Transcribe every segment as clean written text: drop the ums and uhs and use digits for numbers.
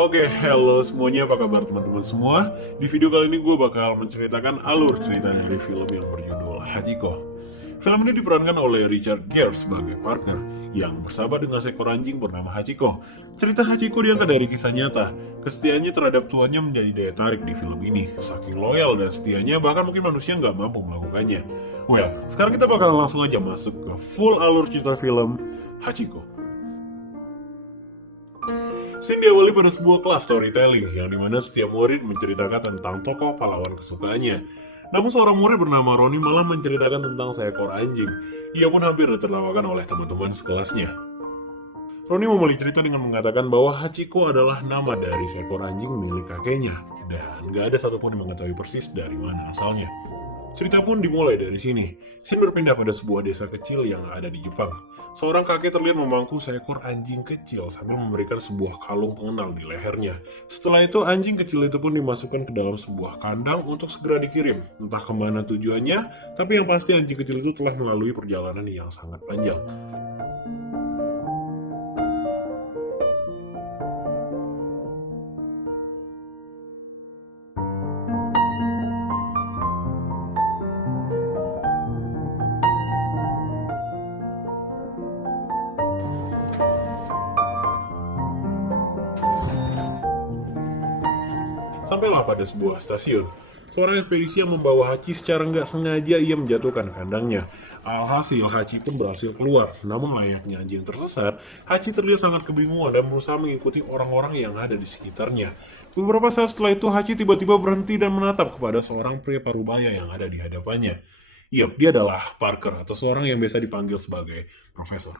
Oke, halo semuanya, apa kabar teman-teman semua? Di video kali ini gue bakal menceritakan alur cerita dari film yang berjudul Hachiko. Film ini diperankan oleh Richard Gere sebagai Parker yang bersahabat dengan seekor anjing bernama Hachiko. Cerita Hachiko diangkat dari kisah nyata. Kesetiaannya terhadap tuannya menjadi daya tarik di film ini. Saking loyal dan setianya, bahkan mungkin manusia nggak mampu melakukannya. Well, sekarang kita bakal langsung aja masuk ke full alur cerita film Hachiko. Scene diawali pada sebuah kelas storytelling yang dimana setiap murid menceritakan tentang tokoh pahlawan kesukaannya. Namun seorang murid bernama Roni malah menceritakan tentang seekor anjing. Ia pun hampir ditertawakan oleh teman-teman sekelasnya. Roni memulai cerita dengan mengatakan bahwa Hachiko adalah nama dari seekor anjing milik kakeknya. Dan gak ada satupun yang mengetahui persis dari mana asalnya. Cerita pun dimulai dari sini. Scene berpindah pada sebuah desa kecil yang ada di Jepang. Seorang kakek terlihat memangku seekor anjing kecil sambil memberikan sebuah kalung pengenal di lehernya. Setelah itu, anjing kecil itu pun dimasukkan ke dalam sebuah kandang untuk segera dikirim. Entah kemana tujuannya, tapi yang pasti anjing kecil itu telah melalui perjalanan yang sangat panjang. Sampailah pada sebuah stasiun. Seorang ekspedisi yang membawa Hachi secara nggak sengaja ia menjatuhkan kandangnya. Alhasil Hachi pun berhasil keluar. Namun layaknya anjing tersesat, Hachi terlihat sangat kebingungan dan berusaha mengikuti orang-orang yang ada di sekitarnya. Beberapa saat setelah itu Hachi tiba-tiba berhenti dan menatap kepada seorang pria parubaya yang ada di hadapannya. Iya, dia adalah Parker atau seorang yang biasa dipanggil sebagai Profesor.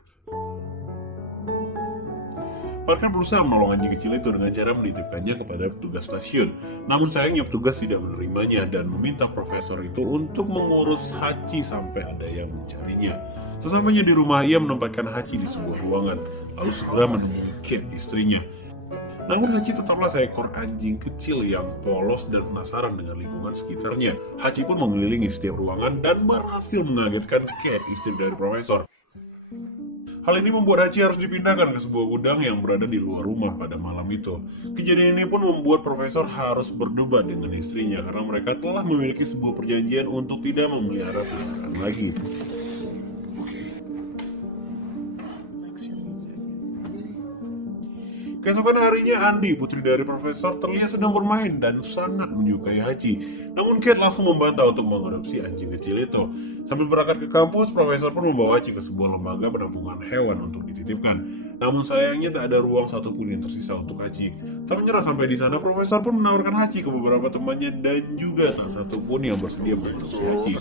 Parker berusaha menolong anjing kecil itu dengan cara menitipkannya kepada petugas stasiun. Namun sayangnya petugas tidak menerimanya dan meminta profesor itu untuk mengurus Hachi sampai ada yang mencarinya. Sesampainya di rumah, ia menempatkan Hachi di sebuah ruangan, lalu segera menemui Kate, istrinya. Namun Hachi tetaplah seekor anjing kecil yang polos dan penasaran dengan lingkungan sekitarnya. Hachi pun mengelilingi setiap ruangan dan berhasil mengagetkan Kate, istri dari profesor. Hal ini membuat Hachi harus dipindahkan ke sebuah gudang yang berada di luar rumah pada malam itu. Kejadian ini pun membuat Profesor harus berdebat dengan istrinya karena mereka telah memiliki sebuah perjanjian untuk tidak memelihara peliharaan lagi. Keesokan harinya, Andi, putri dari Profesor, terlihat sedang bermain dan sangat menyukai Hachi. Namun Kate langsung membantah untuk mengadopsi anjing kecil itu. Sambil berangkat ke kampus, Profesor pun membawa Hachi ke sebuah lembaga penampungan hewan untuk dititipkan. Namun sayangnya tak ada ruang satupun yang tersisa untuk Hachi. Tak menyerah sampai di sana, Profesor pun menawarkan Hachi ke beberapa temannya dan juga tak satupun yang bersedia mengadopsi Hachi.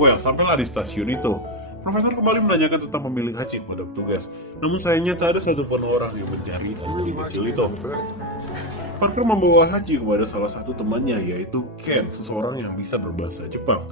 Well, sampailah di stasiun itu. Profesor kembali menanyakan tentang pemilik Hachi kepada petugas. Namun sayangnya tak ada satupun orang yang mencari anjing kecil itu. Parker membawa Hachi kepada salah satu temannya, yaitu Ken, seseorang yang bisa berbahasa Jepang.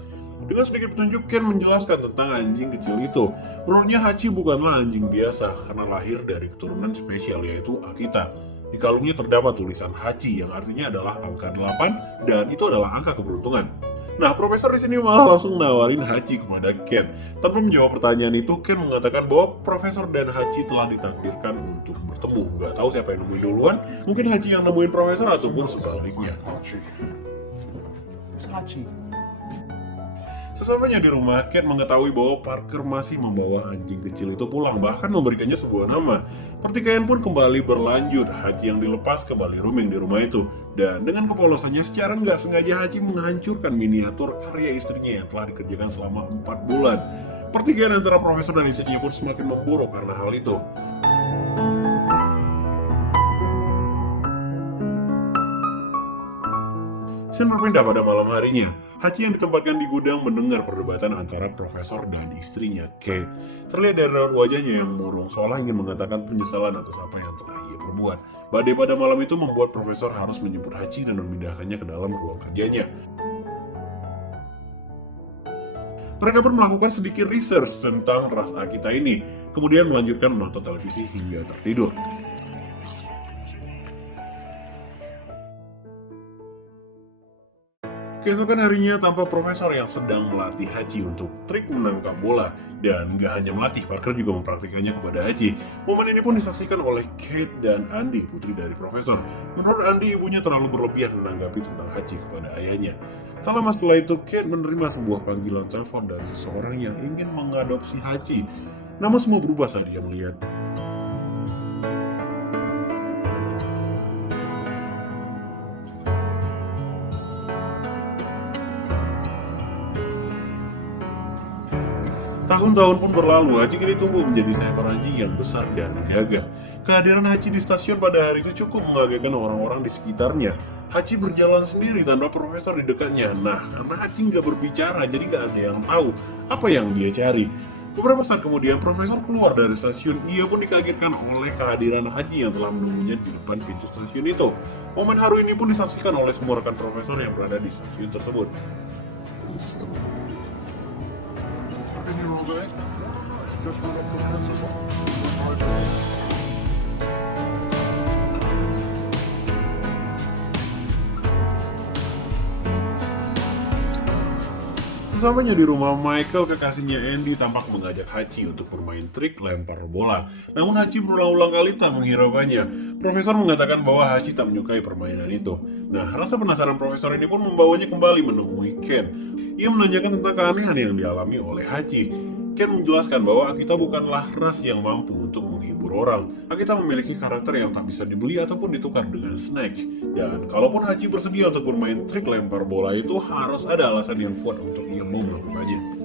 Dengan sedikit petunjuk, Ken menjelaskan tentang anjing kecil itu. Menurutnya Hachi bukanlah anjing biasa karena lahir dari keturunan spesial, yaitu Akita. Di kalungnya terdapat tulisan Hachi yang artinya adalah angka 8 dan itu adalah angka keberuntungan. Nah, profesor di sini malah langsung nawarin Hachi kepada Ken. Tanpa menjawab pertanyaan itu, Ken mengatakan bahwa profesor dan Hachi telah ditakdirkan untuk bertemu. Gak tahu siapa yang nemuin duluan, mungkin Hachi yang nemuin profesor ataupun sebaliknya. Sesampainya di rumah, Kate mengetahui bahwa Parker masih membawa anjing kecil itu pulang, bahkan memberikannya sebuah nama. Pertikaian pun kembali berlanjut. Hachi yang dilepas kembali roaming di rumah itu. Dan dengan kepolosannya, secara nggak sengaja Hachi menghancurkan miniatur karya istrinya yang telah dikerjakan selama 4 bulan. Pertikaian antara profesor dan istrinya pun semakin memburuk karena hal itu. Scene berpindah pada malam harinya. Hachi yang ditempatkan di gudang mendengar perdebatan antara profesor dan istrinya, Kate. Terlihat dari raut wajahnya yang murung, seolah ingin mengatakan penyesalan atas apa yang telah ia perbuat. Badai pada malam itu membuat profesor harus menjemput Hachi dan memindahkannya ke dalam ruang kerjanya. Mereka pun melakukan sedikit research tentang ras Akita ini, kemudian melanjutkan menonton televisi hingga tertidur. Keesokan harinya tampak profesor yang sedang melatih Hachi untuk trik menangkap bola. Dan gak hanya melatih, Parker juga mempraktikannya kepada Hachi. Momen ini pun disaksikan oleh Kate dan Andy, putri dari profesor. Menurut Andy, ibunya terlalu berlebihan menanggapi tentang Hachi kepada ayahnya. Tak lama setelah itu, Kate menerima sebuah panggilan telepon dari seseorang yang ingin mengadopsi Hachi. Namun semua berubah saat dia melihat tahun-tahun pun berlalu. Hachi kini tumbuh menjadi seekor anjing yang besar dan gagah. Kehadiran Hachi di stasiun pada hari itu cukup mengagetkan orang-orang di sekitarnya. Hachi berjalan sendiri tanpa profesor di dekatnya. Nah, karena Hachi nggak berbicara, jadi nggak ada yang tahu apa yang dia cari. Beberapa saat kemudian, profesor keluar dari stasiun. Ia pun dikagetkan oleh kehadiran Hachi yang telah menunggunya di depan pintu stasiun itu. Momen haru ini pun disaksikan oleh semua rekan profesor yang berada di stasiun tersebut. Sesampainya di rumah, Michael, kekasihnya Andy, tampak mengajak Hachi untuk bermain trik lempar bola. Namun Hachi berulang-ulang kali tak menghiraukannya. Profesor mengatakan bahwa Hachi tak menyukai permainan itu. Nah, rasa penasaran profesor ini pun membawanya kembali menemui Ken. Ia menanyakan tentang keanehan yang dialami oleh Hachi. Ken menjelaskan bahwa Akita bukanlah ras yang mampu untuk menghibur orang. Akita memiliki karakter yang tak bisa dibeli ataupun ditukar dengan snack. Dan kalaupun Hachi bersedia untuk bermain trik lempar bola itu, harus ada alasan yang kuat untuk ia mau melakukannya.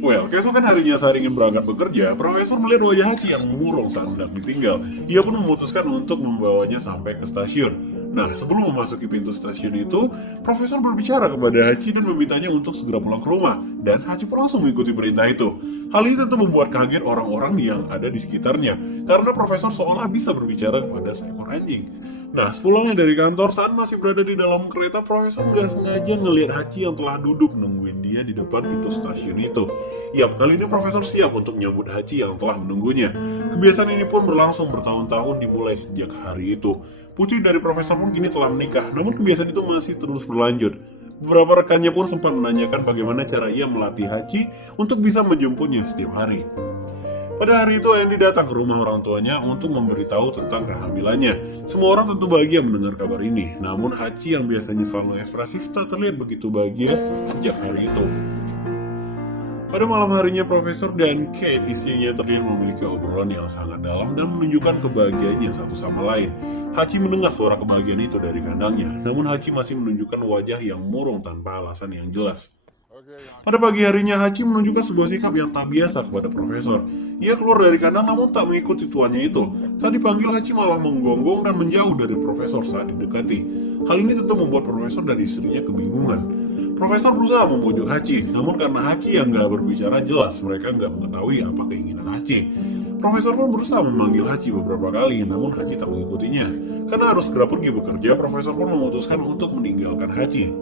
Well, keesokan harinya saat ingin berangkat bekerja, Profesor melihat wajah Hachi yang murung saat hendak ditinggal. Ia pun memutuskan untuk membawanya sampai ke stasiun. Nah, sebelum memasuki pintu stasiun itu, Profesor berbicara kepada Hachi dan memintanya untuk segera pulang ke rumah. Dan Hachi pun langsung mengikuti perintah itu. Hal ini tentu membuat kaget orang-orang yang ada di sekitarnya, karena Profesor seolah bisa berbicara kepada seekor anjing. Nah, sepulangnya dari kantor, saat masih berada di dalam kereta, Profesor nggak sengaja ngelihat Hachi yang telah duduk nungguin dia di depan pintu stasiun itu. Yap, kali ini Profesor siap untuk menyambut Hachi yang telah menunggunya. Kebiasaan ini pun berlangsung bertahun-tahun dimulai sejak hari itu. Putri dari Profesor pun kini telah menikah, namun kebiasaan itu masih terus berlanjut. Beberapa rekannya pun sempat menanyakan bagaimana cara ia melatih Hachi untuk bisa menjemputnya setiap hari. Pada hari itu, Andy datang ke rumah orang tuanya untuk memberitahu tentang kehamilannya. Semua orang tentu bahagia mendengar kabar ini, namun Hachi yang biasanya selalu ekspresif tak terlihat begitu bahagia sejak hari itu. Pada malam harinya, Profesor dan Kate, istrinya, terlihat memiliki obrolan yang sangat dalam dan menunjukkan kebahagiaannya satu sama lain. Hachi mendengar suara kebahagiaan itu dari kandangnya, namun Hachi masih menunjukkan wajah yang murung tanpa alasan yang jelas. Pada pagi harinya, Hachi menunjukkan sebuah sikap yang tak biasa kepada Profesor. Ia keluar dari kandang namun tak mengikuti tuannya itu. Saat dipanggil, Hachi malah menggonggong dan menjauh dari Profesor saat didekati. Hal ini tentu membuat Profesor dan istrinya kebingungan. Profesor berusaha membujuk Hachi, namun karena Hachi yang gak berbicara jelas, mereka gak mengetahui apa keinginan Hachi. Profesor pun berusaha memanggil Hachi beberapa kali, namun Hachi tak mengikutinya. Karena harus segera pergi bekerja, Profesor pun memutuskan untuk meninggalkan Hachi.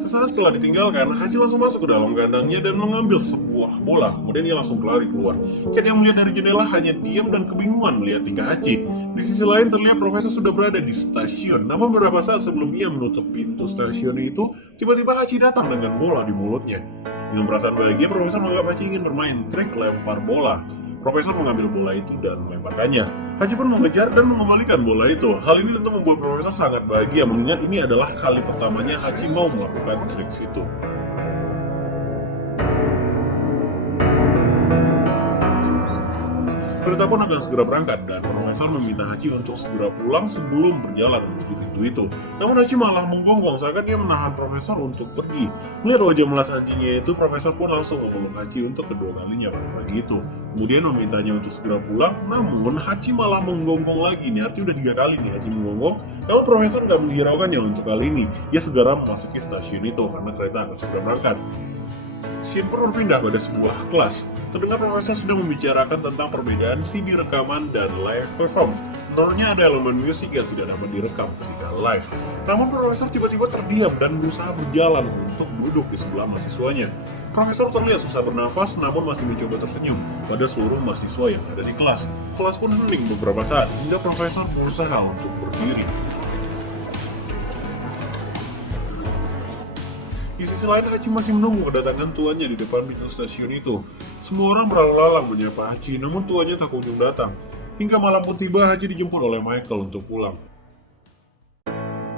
Sesaat setelah ditinggalkan, Hachi langsung masuk ke dalam kandangnya dan mengambil sebuah bola. Kemudian ia langsung berlari keluar. Ken yang melihat dari jendela hanya diam dan kebingungan melihat tingkah Hachi. Di sisi lain terlihat Profesor sudah berada di stasiun. Namun beberapa saat sebelum ia menutup pintu stasiun itu, tiba-tiba Hachi datang dengan bola di mulutnya. Dengan perasaan bahagia, Profesor menganggap Hachi ingin bermain trik lempar bola. Profesor mengambil bola itu dan melemparkannya. Hachi pun mengejar dan mengembalikan bola itu. Hal ini tentu membuat Profesor sangat bahagia, mengingat ini adalah kali pertamanya Hachi mau melakukan trik itu. Kereta pun akan segera berangkat dan Profesor meminta Hachi untuk segera pulang sebelum berjalan menuju pintu itu. Namun Hachi malah menggonggong seakan dia menahan Profesor untuk pergi. Melihat wajah melas anjingnya itu, Profesor pun langsung memeluk Hachi untuk kedua kalinya pada pagi itu. Kemudian memintanya untuk segera pulang, namun Hachi malah menggonggong lagi. Ini artinya udah 3 kali nih Hachi menggonggong. Namun Profesor nggak menghiraukannya untuk kali ini. Ia segera memasuki stasiun itu karena kereta akan segera berangkat. Scene pun berpindah pada sebuah kelas. Terdengar Profesor sudah membicarakan tentang perbedaan CD rekaman dan live perform. Menurutnya ada elemen musik yang tidak dapat direkam ketika live. Namun Profesor tiba-tiba terdiam dan berusaha berjalan untuk duduk di sebelah mahasiswanya. Profesor terlihat susah bernafas namun masih mencoba tersenyum pada seluruh mahasiswa yang ada di kelas. Kelas pun hening beberapa saat hingga profesor berusaha untuk berdiri. Di sisi lain, Hachi masih menunggu kedatangan tuannya di depan pintu stasiun itu. Semua orang berlalu lalang menyapa Hachi, namun tuannya tak kunjung datang. Hingga malam pun tiba, Hachi dijemput oleh Michael untuk pulang.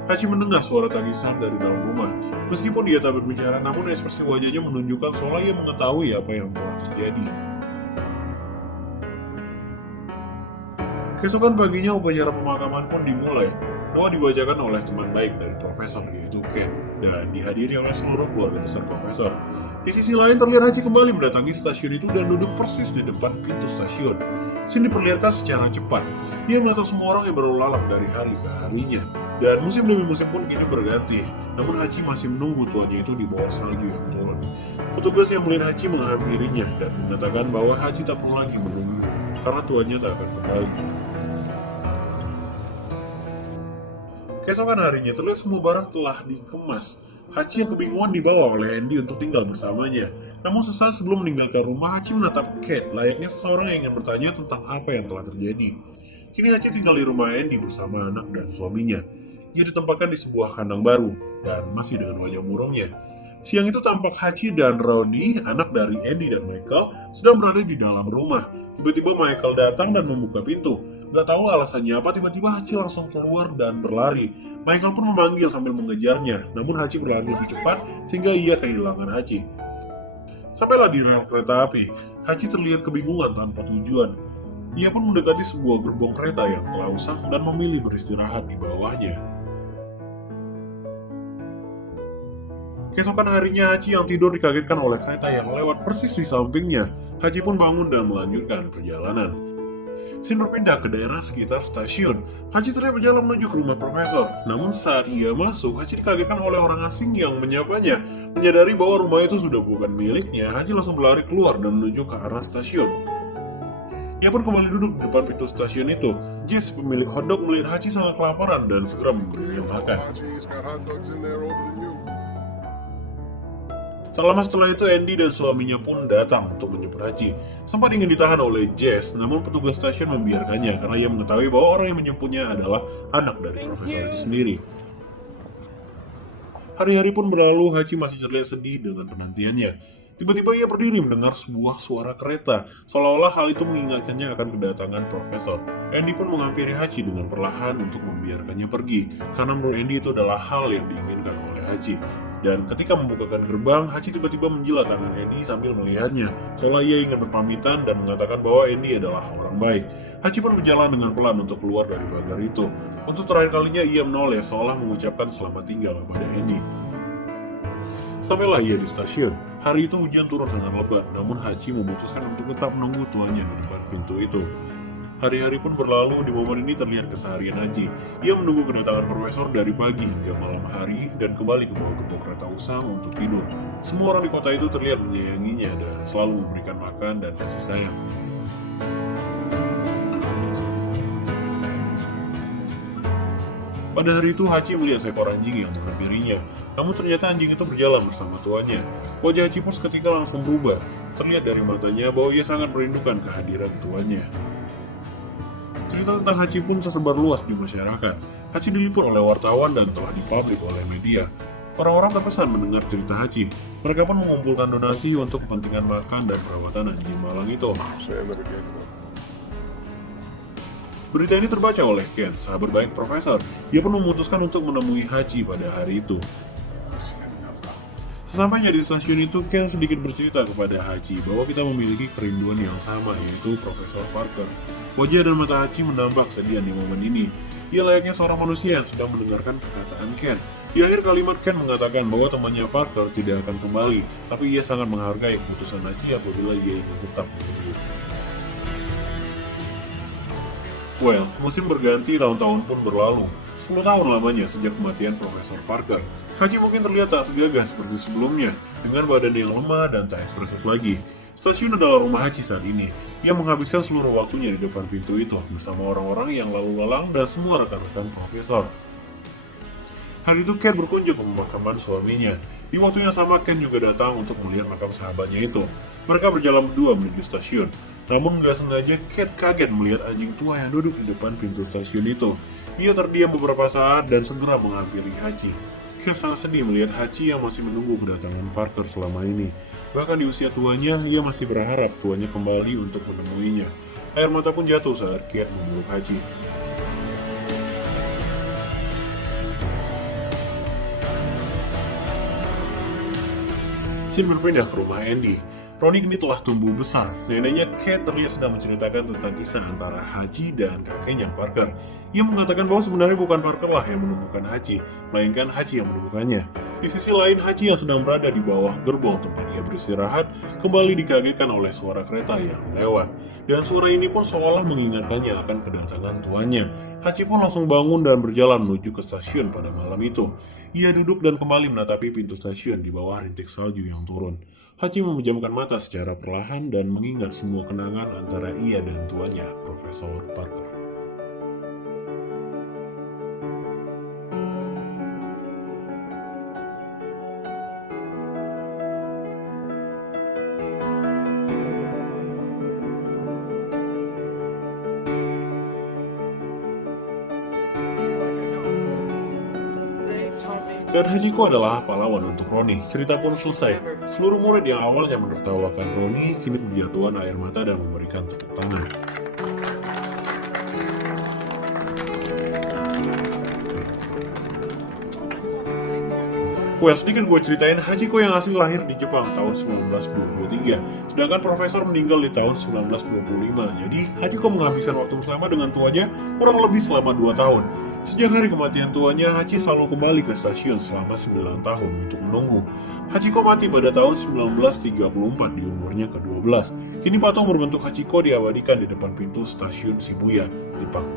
Hachi mendengar suara tangisan dari dalam rumah. Meskipun dia tak berbicara, namun ekspresi wajahnya menunjukkan seolah ia mengetahui apa yang telah terjadi. Keesokan paginya, upacara pemakaman pun dimulai. Doa dibacakan oleh teman baik dari profesor, yaitu Ken, dan dihadiri oleh seluruh keluarga besar profesor. Di sisi lain, terlihat Hachi kembali mendatangi stasiun itu dan duduk persis di depan pintu stasiun. Scene diperlihatkan secara cepat. Ia menatap semua orang yang berlalu lalang dari hari ke harinya. Dan musim demi musim pun kini berganti. Namun Hachi masih menunggu tuannya itu di bawah salju yang turun. Petugas yang melihat Hachi menghampirinya dan mengatakan bahwa Hachi tak perlu lagi menunggu, karena tuannya tak akan kembali. Keesokan harinya, terlihat semua barang telah dikemas. Hachi yang kebingungan dibawa oleh Andy untuk tinggal bersamanya. Namun sesaat sebelum meninggalkan rumah, Hachi menatap Kate layaknya seseorang yang ingin bertanya tentang apa yang telah terjadi. Kini Hachi tinggal di rumah Andy bersama anak dan suaminya. Ia ditempatkan di sebuah kandang baru dan masih dengan wajah murungnya. Siang itu tampak Hachi dan Ronnie, anak dari Andy dan Michael, sedang berada di dalam rumah. Tiba-tiba Michael datang dan membuka pintu. Gak tahu alasannya apa, tiba-tiba Hachi langsung keluar dan berlari. Michael pun memanggil sambil mengejarnya, namun Hachi berlari lebih cepat sehingga ia kehilangan Hachi. Sampailah di rel kereta api, Hachi terlihat kebingungan tanpa tujuan. Ia pun mendekati sebuah gerbong kereta yang telah usang dan memilih beristirahat di bawahnya. Keesokan harinya, Hachi yang tidur dikagetkan oleh kereta yang lewat persis di sampingnya. Hachi pun bangun dan melanjutkan perjalanan. Scene berpindah ke daerah sekitar stasiun. Hachi terlihat berjalan menuju ke rumah profesor. Namun saat ia masuk, Hachi dikagetkan oleh orang asing yang menyapanya. Menyadari bahwa rumah itu sudah bukan miliknya, Hachi langsung berlari keluar dan menuju ke arah stasiun. Ia pun kembali duduk di depan pintu stasiun itu. Jess, pemilik hotdog, melihat Hachi sangat kelaparan dan segera memberinya makan. Tak lama setelah itu, Andy dan suaminya pun datang untuk menjemput Hachi. Sempat ingin ditahan oleh Jess, namun petugas stasiun membiarkannya karena ia mengetahui bahwa orang yang menjemputnya adalah anak dari profesor itu sendiri. Hari-hari pun berlalu, Hachi masih terlihat sedih dengan penantiannya. Tiba-tiba ia berdiri mendengar sebuah suara kereta, seolah-olah hal itu mengingatkannya akan kedatangan profesor. Andy pun menghampiri Hachi dengan perlahan untuk membiarkannya pergi, karena menurut Andy itu adalah hal yang diinginkan oleh Hachi. Dan ketika membukakan gerbang, Hachi tiba-tiba menjilat tangan Andy sambil melihatnya, seolah ia ingin berpamitan dan mengatakan bahwa Andy adalah orang baik. Hachi pun berjalan dengan pelan untuk keluar dari pagar itu. Untuk terakhir kalinya ia menoleh seolah mengucapkan selamat tinggal kepada Andy. Sampailah ia di stasiun. Hari itu hujan turun dengan lebat, namun Hachi memutuskan untuk tetap menunggu tuannya di depan pintu itu. Hari-hari pun berlalu, di momen ini terlihat keseharian Hachi. Ia menunggu kedatangan profesor dari pagi hingga malam hari dan kembali ke bawah gerbong kereta usang untuk tidur. Semua orang di kota itu terlihat menyayanginya dan selalu memberikan makan dan kasih sayang. Pada hari itu, Hachi melihat seekor anjing yang menghampirinya. Namun ternyata anjing itu berjalan bersama tuannya. Wajah Hachi pun seketika langsung berubah. Terlihat dari matanya bahwa ia sangat merindukan kehadiran tuannya. Cerita tentang Hachi pun tersebar luas di masyarakat. Hachi diliput oleh wartawan dan telah dipublik oleh media. Orang-orang terkesan mendengar cerita Hachi. Mereka pun mengumpulkan donasi untuk kepentingan makan dan perawatan anjing malang itu. Berita ini terbaca oleh Ken, sahabat baik profesor. Ia pun memutuskan untuk menemui Hachi pada hari itu. Sesampainya di stasiun itu, Ken sedikit bercerita kepada Hachi bahwa kita memiliki kerinduan yang sama, yaitu Profesor Parker. Wajah dan mata Hachi menambah kesedihan di momen ini. Ia layaknya seorang manusia yang sedang mendengarkan perkataan Ken. Di akhir kalimat, Ken mengatakan bahwa temannya Parker tidak akan kembali, tapi ia sangat menghargai keputusan Hachi apabila ia ingin tetap menunggu. Well, musim berganti, tahun-tahun pun berlalu. 10 tahun lamanya sejak kematian Profesor Parker. Hachi mungkin terlihat tak segagah seperti sebelumnya, dengan badan yang lemah dan tak ekspresif lagi. Stasiun adalah rumah Hachi saat ini. Ia menghabiskan seluruh waktunya di depan pintu itu, bersama orang-orang yang lalu lalang dan semua rekan-rekan profesor. Hari itu Ken berkunjung ke pemakaman suaminya. Di waktu yang sama Ken juga datang untuk melihat makam sahabatnya itu. Mereka berjalan berdua menuju stasiun. Namun gak sengaja Ken kaget melihat anjing tua yang duduk di depan pintu stasiun itu. Ia terdiam beberapa saat dan segera menghampiri Hachi. Ken sangat sedih melihat Hachi yang masih menunggu kedatangan Parker selama ini. Bahkan di usia tuanya, ia masih berharap tuanya kembali untuk menemuinya. Air mata pun jatuh saat Ken memeluk Hachi. Scene berpindah ke rumah Andy. Ronnie kini telah tumbuh besar. Neneknya Kate terlihat sedang menceritakan tentang kisah antara Hachi dan kakeknya Parker. Ia mengatakan bahwa sebenarnya bukan Parker lah yang menemukan Hachi, melainkan Hachi yang menemukannya. Di sisi lain, Hachi yang sedang berada di bawah gerbong tempat ia beristirahat kembali dikagetkan oleh suara kereta yang lewat. Dan suara ini pun seolah mengingatkannya akan kedatangan tuannya. Hachi pun langsung bangun dan berjalan menuju ke stasiun pada malam itu. Ia duduk dan kembali menatapi pintu stasiun di bawah rintik salju yang turun. Hachi memejamkan mata secara perlahan dan mengingat semua kenangan antara ia dan tuannya, Profesor Parker. Dan Hachiko adalah pahlawan untuk Ronnie. Cerita pun selesai. Seluruh murid yang awalnya menertawakan Ronnie kini berjatuhan air mata dan memberikan tepuk tangan. Well, sedikit gue ceritain, Hachiko yang asli lahir di Jepang tahun 1923, sedangkan Profesor meninggal di tahun 1925. Jadi, Hachiko menghabiskan waktu bersama dengan tuanya kurang lebih selama 2 tahun. Sejak hari kematian tuanya, Hachi selalu kembali ke stasiun selama 9 tahun untuk menunggu. Hachiko mati pada tahun 1934 di umurnya ke-12. Kini patung berbentuk Hachiko diabadikan di depan pintu stasiun Shibuya, Jepang.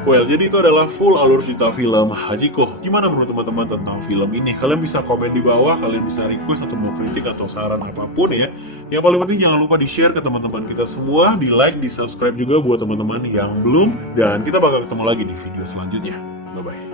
Well, jadi itu adalah full alur cerita film Hachiko. Gimana menurut teman-teman tentang film ini? Kalian bisa komen di bawah, kalian bisa request atau mau kritik atau saran apapun ya. Yang paling penting jangan lupa di-share ke teman-teman kita semua, di-like, di-subscribe juga buat teman-teman yang belum. Dan kita bakal ketemu lagi di video selanjutnya. Bye-bye.